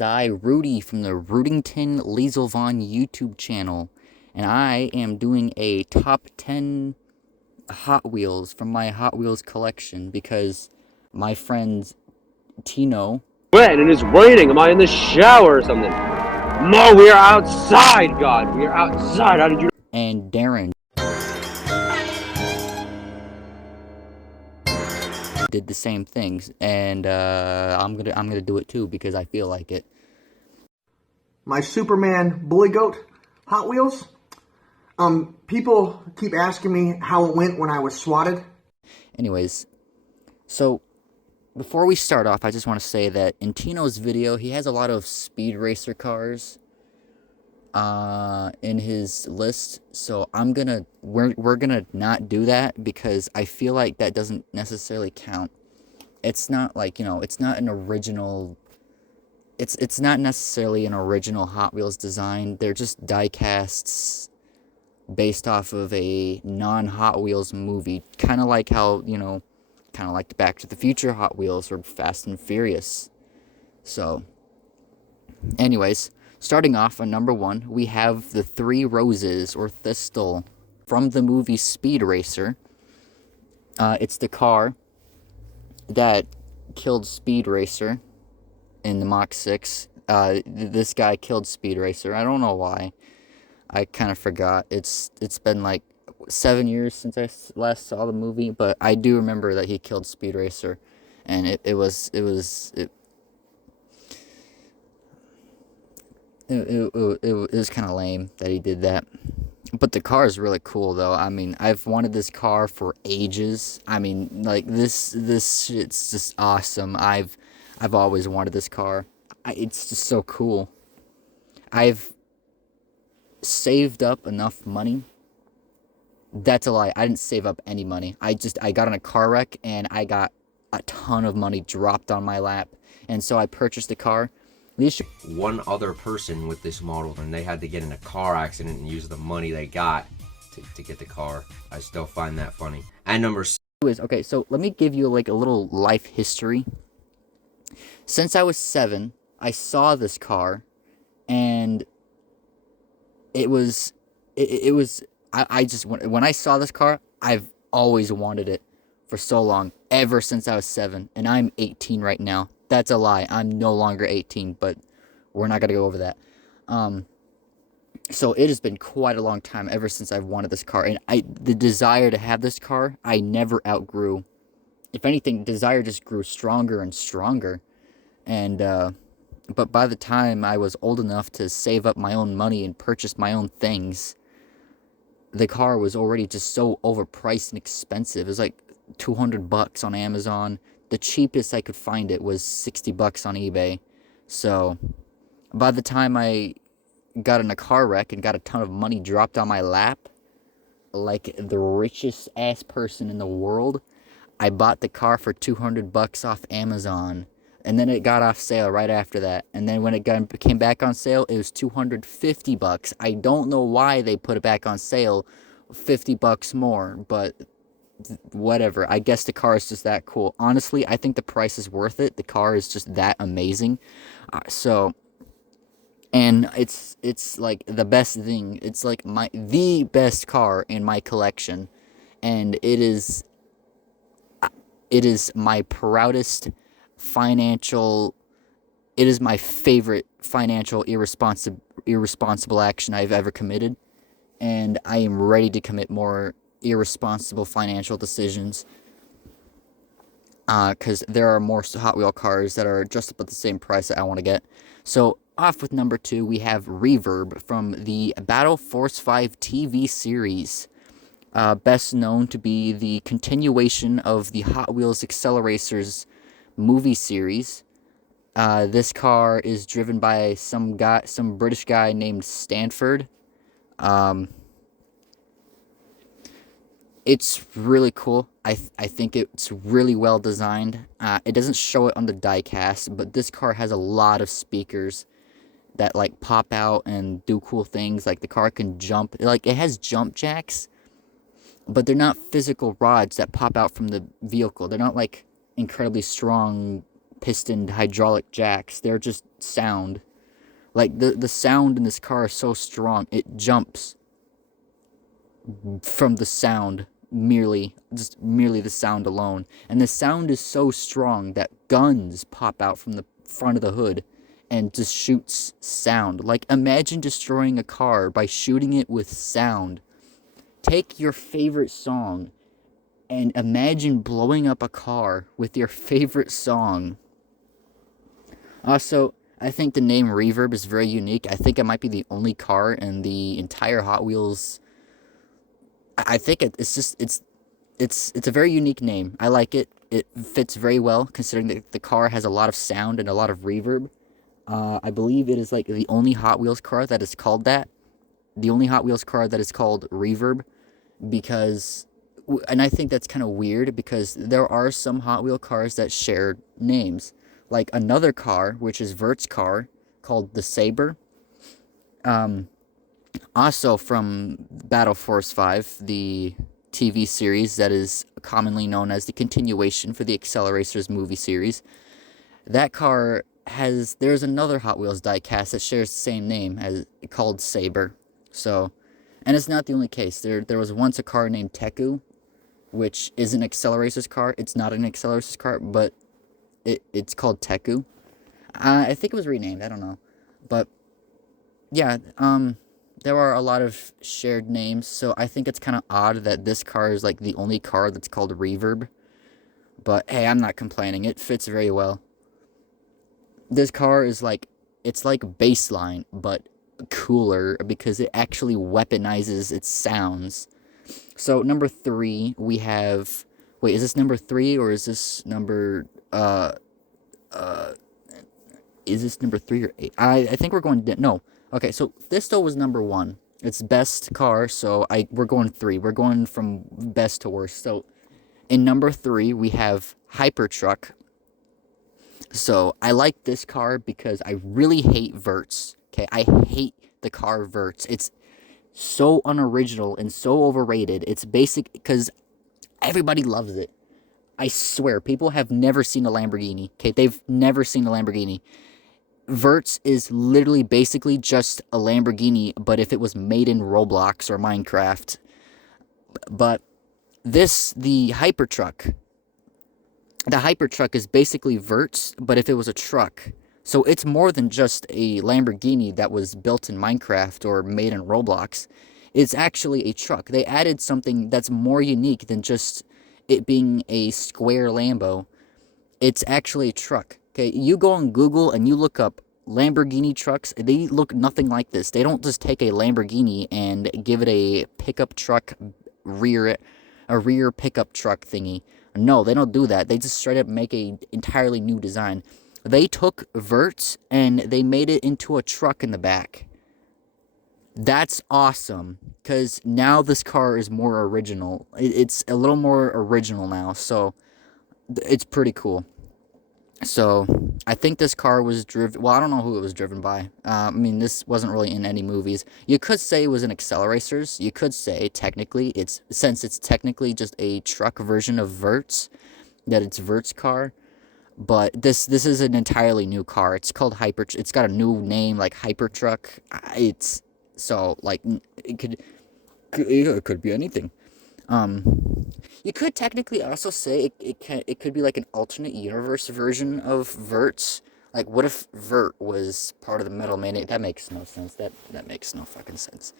is I, Rudy, from the Rudington Lieselvon YouTube channel, and I am doing a top 10 Hot Wheels from my Hot Wheels collection because my friends Tino Wet and it's raining. Am I in the shower or something? No, we are outside, God. We are outside. How did you... and Darren did the same things, and I'm gonna do it too because I feel like it. My Superman Bully Goat Hot Wheels. People keep asking me how it went when I was swatted. Anyways, so before we start off, I just want to say that in Tino's video, he has a lot of speed racer cars in his list, so we're gonna not do that because I feel like that doesn't necessarily count. It's not like, it's not an original. It's not necessarily an original Hot Wheels design. They're just die casts based off of a non-Hot Wheels movie, kind of like how, kind of like the Back to the Future Hot Wheels or Fast and Furious. So, anyways, starting off on number 1, we have the Three Roses, or Thistle, from the movie Speed Racer. It's the car that killed Speed Racer in the Mach 6. This guy killed Speed Racer. I don't know why. I kind of forgot. It's been like 7 years since I last saw the movie, but I do remember that he killed Speed Racer, and it was kind of lame that he did that. But the car is really cool, though. I mean, I've wanted this car for ages. I mean, like this shit's just awesome. I've always wanted this car. It's just so cool. I've saved up enough money. That's a lie. I didn't save up any money. I got in a car wreck and I got a ton of money dropped on my lap, and so I purchased a car. One other person with this model, and they had to get in a car accident and use the money they got to get the car. I still find that funny. And number 6. Okay, so let me give you like a little life history. Since I was 7, I saw this car, and I just, when I saw this car, I've always wanted it for so long, ever since I was 7, and I'm 18 right now. That's a lie. I'm no longer 18, but we're not going to go over that. So it has been quite a long time ever since I've wanted this car, and the desire to have this car, I never outgrew. If anything, desire just grew stronger and stronger. And but by the time I was old enough to save up my own money and purchase my own things, the car was already just so overpriced and expensive. It was like $200 on Amazon. The cheapest I could find it was $60 on eBay. So by the time I got in a car wreck and got a ton of money dropped on my lap, like the richest ass person in the world, I bought the car for $200 off Amazon. And then it got off sale right after that. And then when it came back on sale, it was $250. I don't know why they put it back on sale, $50 more, but whatever. I guess the car is just that cool. Honestly, I think the price is worth it. The car is just that amazing. And it's like the best thing. It's like the best car in my collection, and it is my proudest financial. It is my favorite financial irresponsible action I've ever committed, and I am ready to commit more irresponsible financial decisions, because there are more Hot Wheel cars that are just about the same price that I want to get. So off with number 2, we have Reverb from the Battle Force 5 TV series, best known to be the continuation of the Hot Wheels Acceleracers movie series. This car is driven by some British guy named Stanford. It's really cool. I think it's really well designed. It doesn't show it on the diecast, but this car has a lot of speakers that like pop out and do cool things. Like the car can jump. Like it has jump jacks, but they're not physical rods that pop out from the vehicle. They're not like incredibly strong pistoned hydraulic jacks. They're just sound. Like, the sound in this car is so strong, it jumps from the sound, merely the sound alone. And the sound is so strong that guns pop out from the front of the hood and just shoots sound. Like, imagine destroying a car by shooting it with sound. Take your favorite song and imagine blowing up a car with your favorite song. Also, I think the name Reverb is very unique. I think it might be the only car in the entire Hot Wheels. I think it's a very unique name. I like it. It fits very well considering that the car has a lot of sound and a lot of reverb. I believe it is like the only Hot Wheels car that is called that. The only Hot Wheels car that is called Reverb, because, and I think that's kind of weird because there are some Hot Wheel cars that share names. Like another car, which is Vert's car, called the Saber. Also from Battle Force 5, the TV series that is commonly known as the continuation for the Acceleracers movie series. That car there's another Hot Wheels diecast that shares the same name as called Saber. So, and it's not the only case. There was once a car named Teku, which is an Acceleracers car. It's not an Acceleracers car, but it's called Teku. I think it was renamed. I don't know, but yeah. There are a lot of shared names, so I think it's kind of odd that this car is like the only car that's called Reverb. But hey, I'm not complaining. It fits very well. This car is like, it's like Baseline, but cooler because it actually weaponizes its sounds. So number 3, we have, wait, is this number 3 or is this number, is this number 3 or 8? I think we're going, no. Okay, so this though was number 1. It's best car, so we're going 3. We're going from best to worst. So in number 3, we have Hypertruck. So I like this car because I really hate Verts. Okay, I hate the car Verts. It's so unoriginal and so overrated. It's basic because everybody loves it. I swear, people have never seen a Lamborghini. Okay, they've never seen a Lamborghini. Verts is literally basically just a Lamborghini, but if it was made in Roblox or Minecraft. But the Hypertruck is basically Verts, but if it was a truck. So it's more than just a Lamborghini that was built in Minecraft or made in Roblox. It's actually a truck. They added something that's more unique than just it being a square Lambo. It's actually a truck. Okay, you go on Google and you look up Lamborghini trucks. They look nothing like this. They don't just take a Lamborghini and give it a pickup truck rear pickup truck thingy. No, they don't do that. They just straight up make a entirely new design. They took Verts and they made it into a truck in the back. That's awesome, because now this car is more original. It's a little more original now, so it's pretty cool. So, I think this car was driven, well, I don't know who it was driven by. I mean, this wasn't really in any movies. You could say it was an Acceleracers. You could say, technically, since it's technically just a truck version of Verts, that it's Vert's car. But this is an entirely new car. It's called it's got a new name, like Hypertruck. It's, so, like, it could be anything. You could technically also say it could be like an alternate universe version of Verts. Like, what if Vert was part of the Metal Mania? That makes no sense. That makes no fucking sense.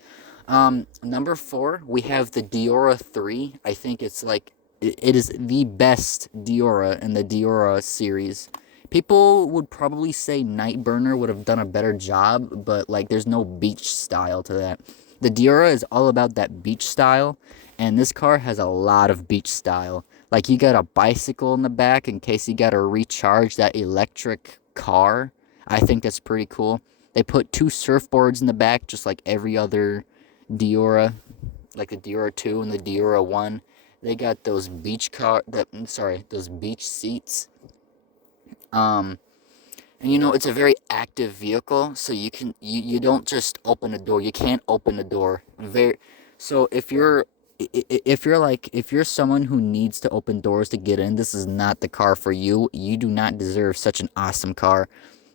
Number 4, we have the Diora 3. I think it's like, it is the best Diora in the Diora series. People would probably say Nightburner would have done a better job, but, like, there's no beach style to that. The Diora is all about that beach style, and this car has a lot of beach style. Like, you got a bicycle in the back in case you got to recharge that electric car. I think that's pretty cool. They put 2 surfboards in the back, just like every other Diora, like the Diora 2 and the Diora 1. They got those those beach seats. And it's a very active vehicle, so you don't just open a door. You can't open the door. So if you're if you're someone who needs to open doors to get in, this is not the car for you. You do not deserve such an awesome car.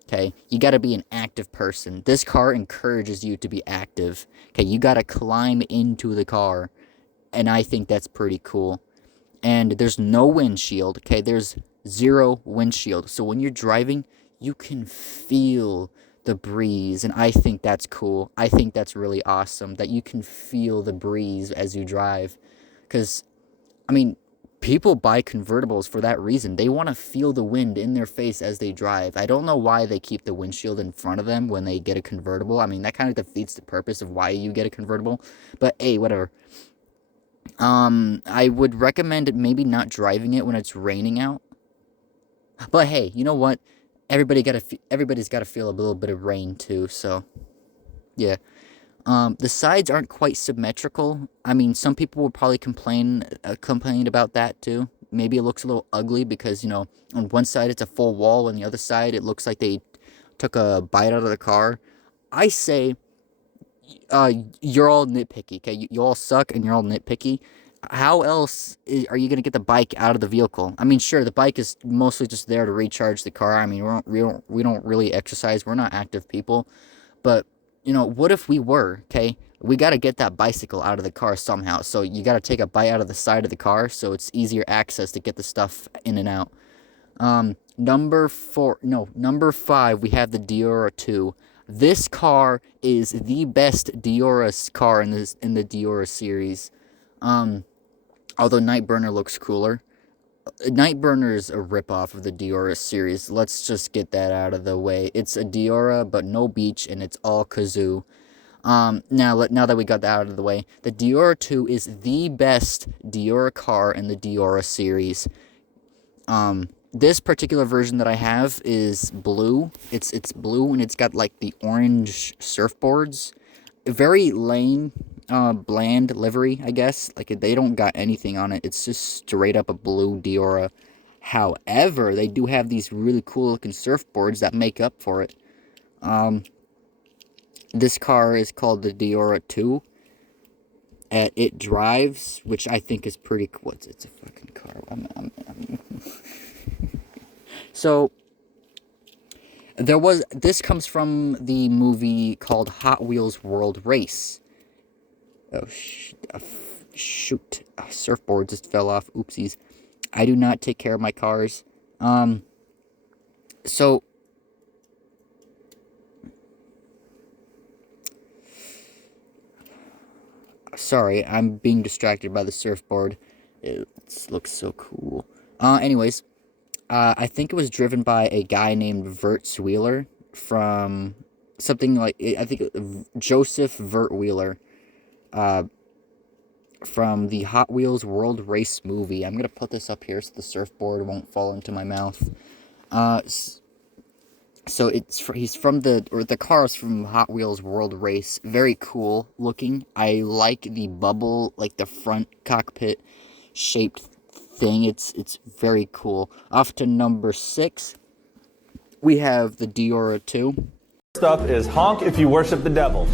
Okay, you got to be an active person. This car encourages you to be active. Okay, you got to climb into the car, and I think that's pretty cool. And there's no windshield. Okay, there's zero windshield. So when you're driving, you can feel the breeze, and I think that's cool. I think that's really awesome that you can feel the breeze as you drive. Because, I mean, people buy convertibles for that reason. They want to feel the wind in their face as they drive. I don't know why they keep the windshield in front of them when they get a convertible. I mean, that kind of defeats the purpose of why you get a convertible. But hey, whatever. I would recommend maybe not driving it when it's raining out. But hey, you know what? Everybody's got to feel a little bit of rain too. So, yeah. The sides aren't quite symmetrical. I mean, some people will probably complain about that too. Maybe it looks a little ugly because, you know, on one side it's a full wall, on the other side it looks like they took a bite out of the car. I say, you're all nitpicky, okay? You all suck and you're all nitpicky. How else are you gonna get the bike out of the vehicle? I mean, sure, the bike is mostly just there to recharge the car. I mean, we don't really exercise. We're not active people, but you know, what if we were, okay? We got to get that bicycle out of the car somehow. So you got to take a bite out of the side of the car so it's easier access to get the stuff in and out. Number 5, we have the Diora 2. This car is the best Diora car in the Diora series. Although Nightburner looks cooler. Nightburner is a ripoff of the Diora series. Let's just get that out of the way. It's a Diora, but no beach, and it's all kazoo. Now that we got that out of the way, the Diora 2 is the best Diora car in the Diora series. This particular version that I have is blue. It's blue, and it's got, like, the orange surfboards. Very lame, bland livery, I guess. Like, they don't got anything on it. It's just straight up a blue Diora. However, they do have these really cool looking surfboards that make up for it. This car is called the Diora 2. And it drives, which I think is pretty cool. It's a fucking car. So, this comes from the movie called Hot Wheels World Race. Oh, shoot. A surfboard just fell off. Oopsies. I do not take care of my cars. So, sorry, I'm being distracted by the surfboard. It looks so cool. Anyways, I think it was driven by a guy named Vert Wheeler from something like, I think, Joseph Vert Wheeler, from the Hot Wheels World Race movie. I'm going to put this up here so the surfboard won't fall into my mouth. So he's from the car's from Hot Wheels World Race. Very cool looking. I like the bubble, like the front cockpit shaped thing. It's very cool. Off to number 6, we have the Diora 2. Stuff is honk if you worship the devil.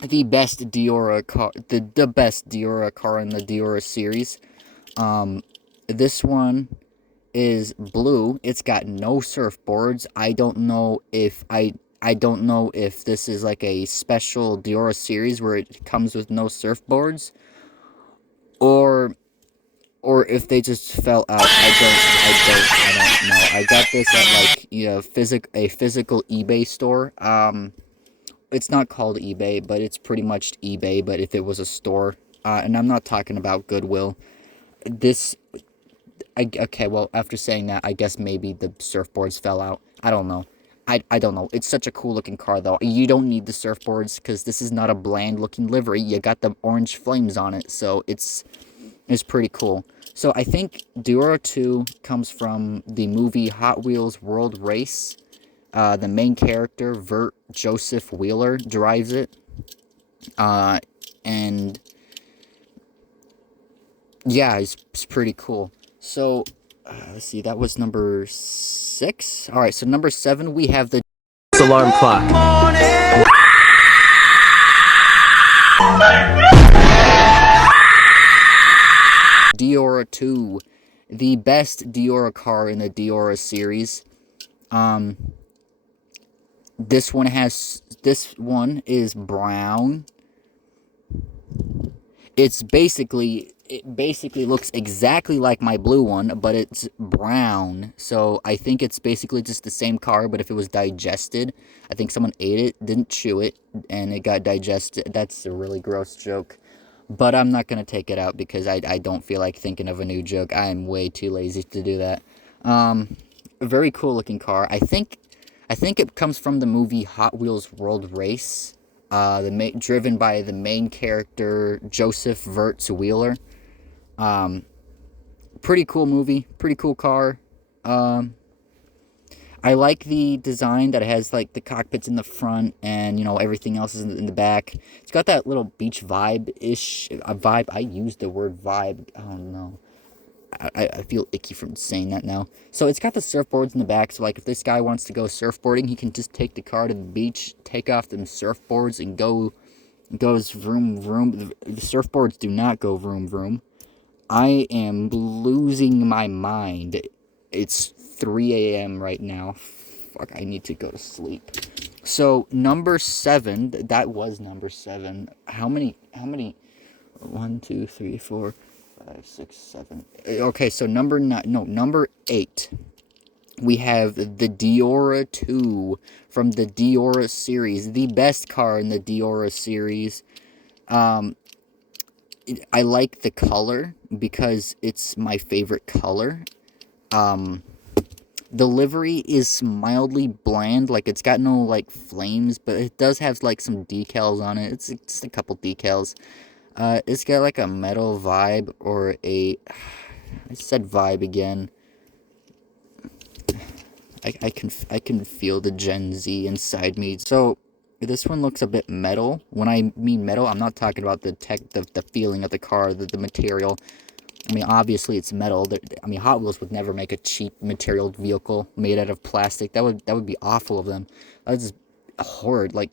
The best Diora car, the best Diora car in the Diora series. This one is blue. It's got no surfboards. I don't know if this is like a special Diora series where it comes with no surfboards, or if they just fell out. I don't know. I got this at, like, you know, a physical eBay store. It's not called eBay, but it's pretty much eBay, but if it was a store. And I'm not talking about Goodwill. Okay, well, after saying that, I guess maybe the surfboards fell out. I don't know. I don't know. It's such a cool-looking car, though. You don't need the surfboards, because this is not a bland-looking livery. You got the orange flames on it, so it's pretty cool. So I think Diora 2 comes from the movie Hot Wheels World Race. The main character, Vert Joseph Wheeler, drives it. And yeah, it's pretty cool. So, let's see, that was number 6. Alright, so number 7, we have the alarm clock. Diora 2, the best Diora car in the Diora series. This one is brown. It basically looks exactly like my blue one, but it's brown. So I think it's basically just the same car, but if it was digested, I think someone ate it, didn't chew it, and it got digested. That's a really gross joke. But I'm not going to take it out because I don't feel like thinking of a new joke. I am way too lazy to do that. A very cool looking car. I think it comes from the movie Hot Wheels World Race. Driven by the main character, Joseph Verts Wheeler. Pretty cool movie. Pretty cool car. I like the design that it has, like, the cockpits in the front and, everything else is in the back. It's got that little beach vibe-ish vibe. I used the word vibe. I don't know. I feel icky from saying that now. So it's got the surfboards in the back. So, like, if this guy wants to go surfboarding, he can just take the car to the beach, take off them surfboards, and goes vroom, vroom. The surfboards do not go vroom, vroom. I am losing my mind. It's 3 a.m. right now. Fuck, I need to go to sleep. So, number 7, that was number 7. How many? 1, 2, 3, 4, 5, 6, 7. Okay, so number 8. We have the Diora 2 from the Diora series. The best car in the Diora series. I like the color because it's my favorite color. The livery is mildly bland, like it's got no like flames, but it does have like some decals on it. It's just a couple decals. It's got like a metal vibe or I said vibe again. I can feel the Gen Z inside me. So this one looks a bit metal. When I mean metal, I'm not talking about the feeling of the car, the material. I mean, obviously it's metal. Hot Wheels would never make a cheap material vehicle made out of plastic. That would be awful of them. That's just horrid. Like,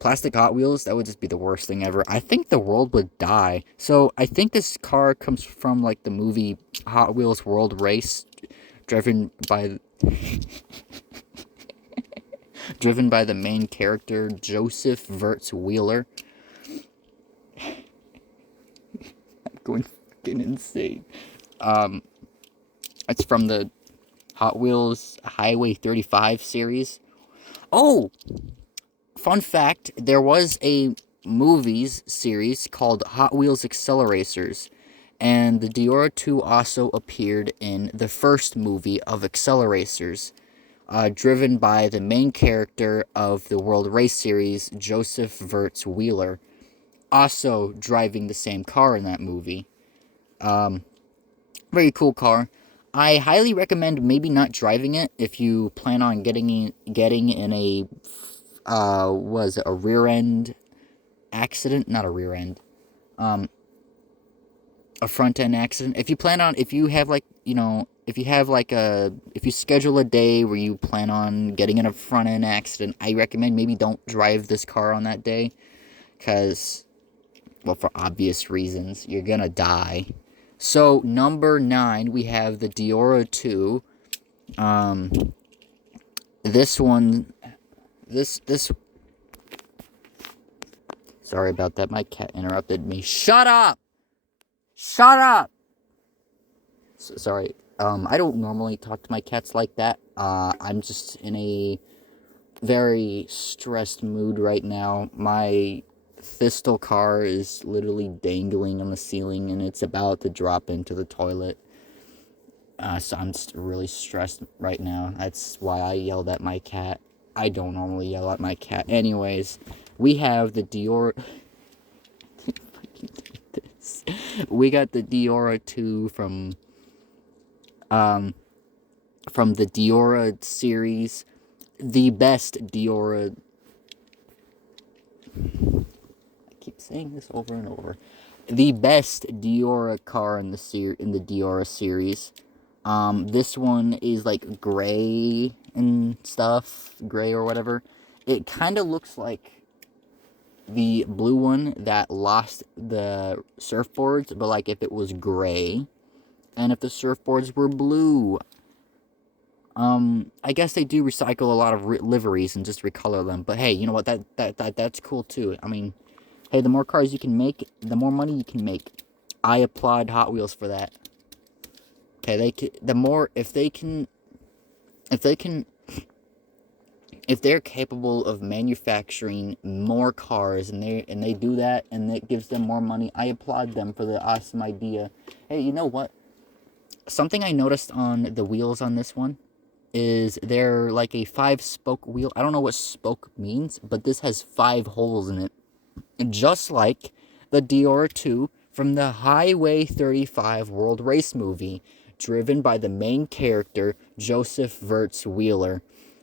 plastic Hot Wheels, that would just be the worst thing ever. I think the world would die. So I think this car comes from, like, the movie Hot Wheels World Race, driven by the main character, Joseph Verts Wheeler. I'm going fucking insane. It's from the Hot Wheels Highway 35 series. Oh! Fun fact, there was a movies series called Hot Wheels Acceleracers, and the Diora 2 also appeared in the first movie of Acceleracers, driven by the main character of the World Race series, Joseph Verts Wheeler, also driving the same car in that movie. Very cool car. I highly recommend maybe not driving it if you plan on getting in a a rear end accident? Not a rear end. A front end accident. If you schedule a day where you plan on getting in a front end accident, I recommend maybe don't drive this car on that day, because, well, for obvious reasons, you're gonna die. So, number 9, we have the Diora 2. This one, sorry about that, my cat interrupted me. Shut up! Shut up! Sorry, I don't normally talk to my cats like that. I'm just in a very stressed mood right now. My Thistle car is literally dangling on the ceiling, and it's about to drop into the toilet. So I'm just really stressed right now. That's why I yelled at my cat. I don't normally yell at my cat. Anyways, we have the Diora... We got the Diora 2 from the Diora series. The best Diora... I keep saying this over and over. The best Diora car in the Diora series. This one is like gray and stuff, gray or whatever. It kind of looks like the blue one that lost the surfboards, but like if it was gray and if the surfboards were blue. I guess they do recycle a lot of liveries and just recolor them. But hey, you know what? That's cool too. I mean, hey, the more cars you can make, the more money you can make. I applaud Hot Wheels for that. Okay, if they're capable of manufacturing more cars and they do that and it gives them more money, I applaud them for the awesome idea. Hey, you know what? Something I noticed on the wheels on this one is they're like a 5-spoke wheel. I don't know what spoke means, but this has 5 holes in it. And just like the Dior 2 from the Highway 35 World Race movie, driven by the main character, Joseph Verts Wheeler.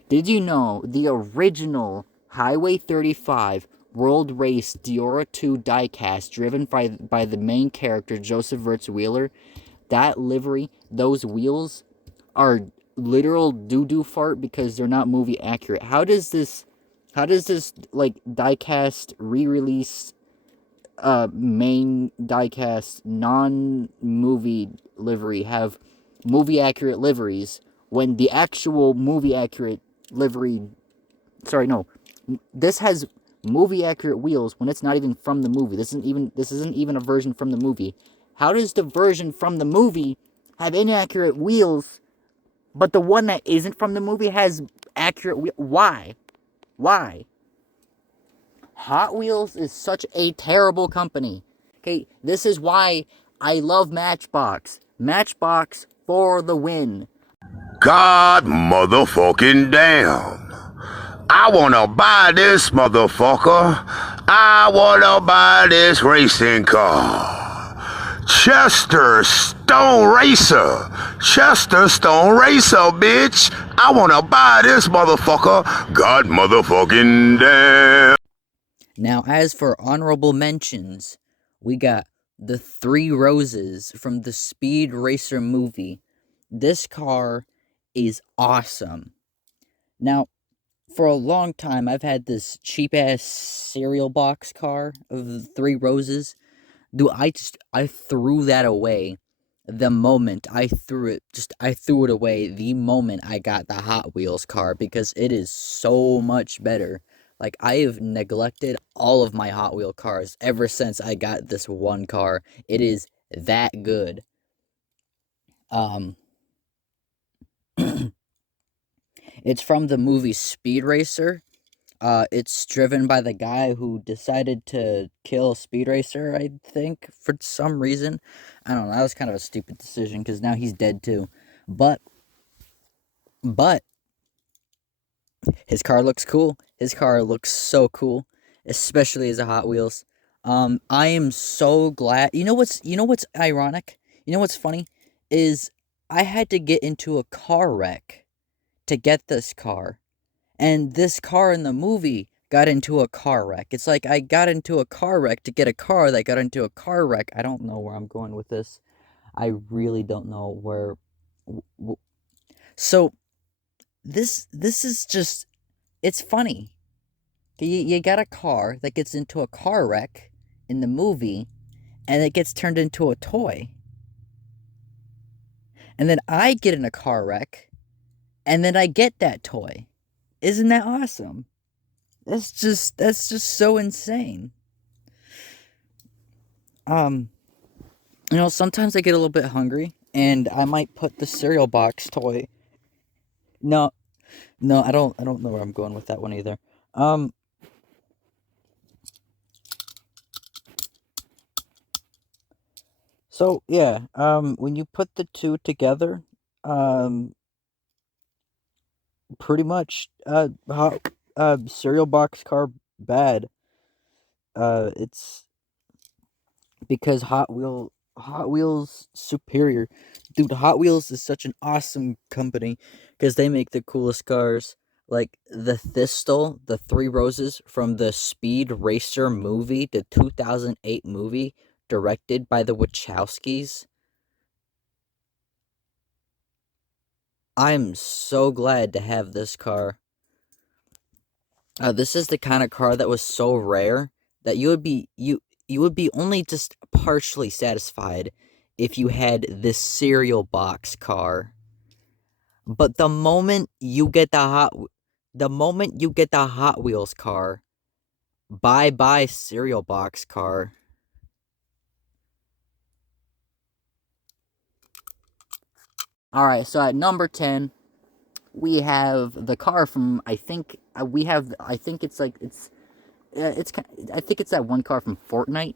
Did you know the original Highway 35 World Race Dior 2 diecast, driven by the main character, Joseph Verts Wheeler, that livery, those wheels are literal doo-doo fart because they're not movie accurate. How does this like diecast re-release main diecast non-movie livery have movie accurate liveries when the actual movie accurate livery, sorry, no, this has movie accurate wheels when it's not even from the movie. This isn't even a version from the movie. How does the version from the movie have inaccurate wheels, but the one that isn't from the movie has accurate wheels? Why? Hot Wheels is such a terrible company. Okay, this is why I love Matchbox. Matchbox for the win. God motherfucking damn. I wanna buy this motherfucker. I wanna buy this racing car. Chester Stone Racer. Chester Stone Racer, bitch. I wanna buy this motherfucker. God motherfucking damn. Now, as for honorable mentions, we got the 3 Roses from the Speed Racer movie. This car is awesome. Now, for a long time, I've had this cheap-ass cereal box car of the 3 Roses. Dude, I threw that away the moment I threw it away the moment I got the Hot Wheels car because it is so much better. Like, I have neglected all of my Hot Wheel cars ever since I got this one car. It is that good. It's from the movie Speed Racer. It's driven by the guy who decided to kill Speed Racer, I think, for some reason. I don't know, that was kind of a stupid decision, because now he's dead too. But, his car looks cool. His car looks so cool, especially as a Hot Wheels. I am so glad. You know what's ironic? You know what's funny? Is I had to get into a car wreck to get this car. And this car in the movie got into a car wreck. It's like I got into a car wreck to get a car that got into a car wreck. I don't know where I'm going with this. I really don't know where. So this is just, it's funny. You got a car that gets into a car wreck in the movie, and it gets turned into a toy. And then I get in a car wreck, and then I get that toy. Isn't that awesome? That's just so insane. Sometimes I get a little bit hungry, and I might put the cereal box toy. No, I don't know where I'm going with that one either. So yeah, when you put the two together, pretty much, cereal box car bad. It's because Hot Wheels superior. Dude, Hot Wheels is such an awesome company because they make the coolest cars. Like the Thistle, the 3 Roses from the Speed Racer movie, the 2008 movie, directed by the Wachowskis. I'm so glad to have this car. This is the kind of car that was so rare that you would be only just partially satisfied if you had this cereal box car. But the moment you get the Hot Wheels car, bye cereal box car. All right, so at number 10, we have the car from I think it's like I think it's that one car from Fortnite.